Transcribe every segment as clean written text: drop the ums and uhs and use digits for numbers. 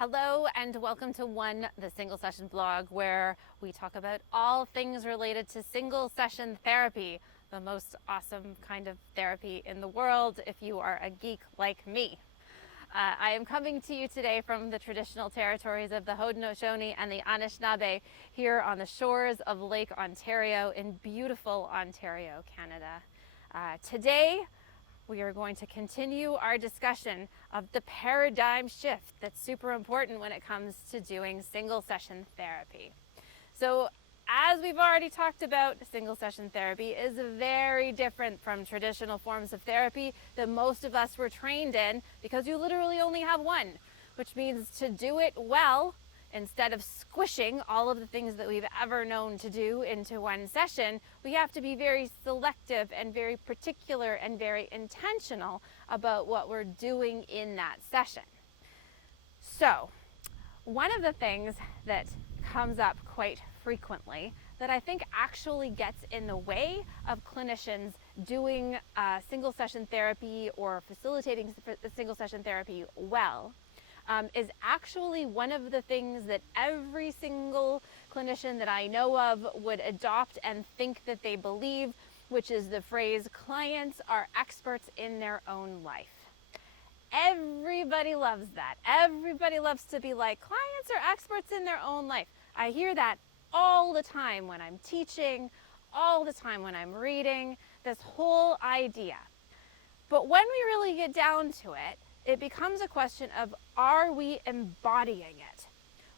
Hello and welcome to the Single Session blog, where we talk about all things related to single session therapy, the most awesome kind of therapy in the world if you are a geek like me. I am coming to you today from the traditional territories of the Haudenosaunee and the Anishinaabe here on the shores of Lake Ontario in beautiful Ontario, Canada. Today, we are going to continue our discussion of the paradigm shift that's super important when it comes to doing single session therapy. So, as we've already talked about, single session therapy is very different from traditional forms of therapy that most of us were trained in, because you literally only have one, which means to do it well, instead of squishing all of the things that we've ever known to do into one session, we have to be very selective and very particular and very intentional about what we're doing in that session. So, one of the things that comes up quite frequently that I think actually gets in the way of clinicians doing single session therapy or facilitating single session therapy well is actually one of the things that every single clinician that I know of would adopt and think that they believe, which is the phrase, clients are experts in their own life. Everybody loves that. Everybody loves to be like, clients are experts in their own life. I hear that all the time when I'm teaching, all the time when I'm reading, this whole idea. But when we really get down to it, it becomes a question of, are we embodying it?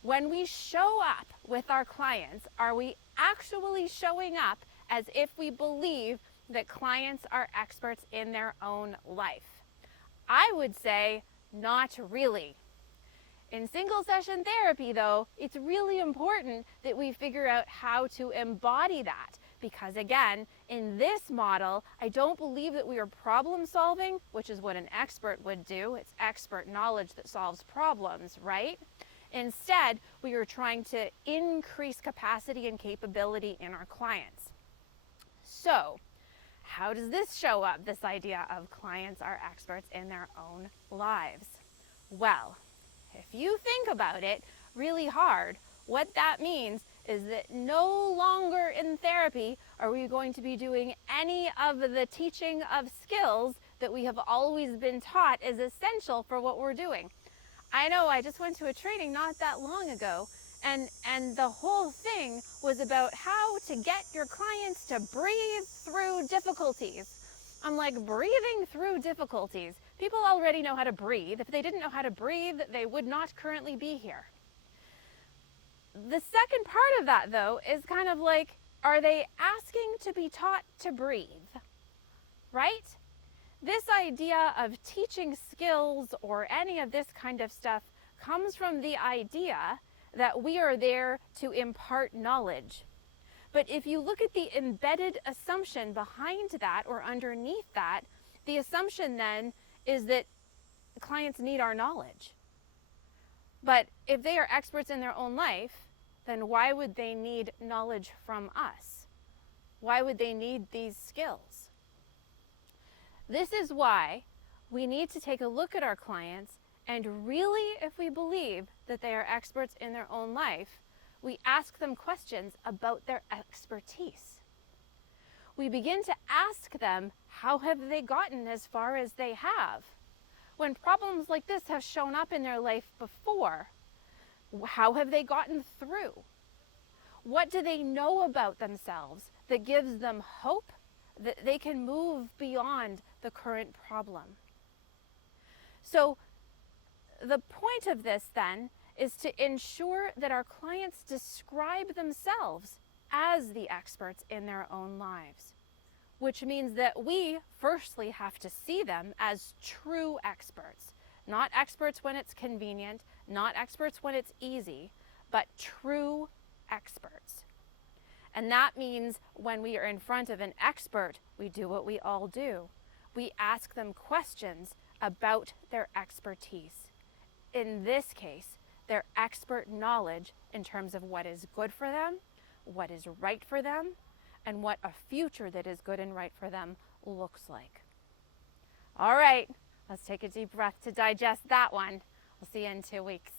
When we show up with our clients, are we actually showing up as if we believe that clients are experts in their own life? I would say not really. In single session therapy, though, it's really important that we figure out how to embody that. Because again, in this model, I don't believe that we are problem solving, which is what an expert would do. It's expert knowledge that solves problems, right? Instead, we are trying to increase capacity and capability in our clients. So, how does this show up, this idea of clients are experts in their own lives? Well, if you think about it really hard, what that means is that no longer in therapy are we going to be doing any of the teaching of skills that we have always been taught is essential for what we're doing. I know, I just went to a training not that long ago, and the whole thing was about how to get your clients to breathe through difficulties. I'm like, breathing through difficulties? People already know how to breathe. If they didn't know how to breathe, they would not currently be here. The second part of that, though, is kind of like, are they asking to be taught to breathe? Right? This idea of teaching skills or any of this kind of stuff comes from the idea that we are there to impart knowledge. But if you look at the embedded assumption behind that or underneath that, the assumption then is that clients need our knowledge. But if they are experts in their own life, then why would they need knowledge from us? Why would they need these skills? This is why we need to take a look at our clients, and really, if we believe that they are experts in their own life, we ask them questions about their expertise. We begin to ask them, how have they gotten as far as they have? When problems like this have shown up in their life before, how have they gotten through? What do they know about themselves that gives them hope that they can move beyond the current problem? So the point of this then is to ensure that our clients describe themselves as the experts in their own lives, which means that we firstly have to see them as true experts. Not experts when it's convenient, not experts when it's easy, but true experts. And that means when we are in front of an expert, we do what we all do. We ask them questions about their expertise. In this case, their expert knowledge in terms of what is good for them, what is right for them, and what a future that is good and right for them looks like. All right, let's take a deep breath to digest that one. We'll see you in 2 weeks.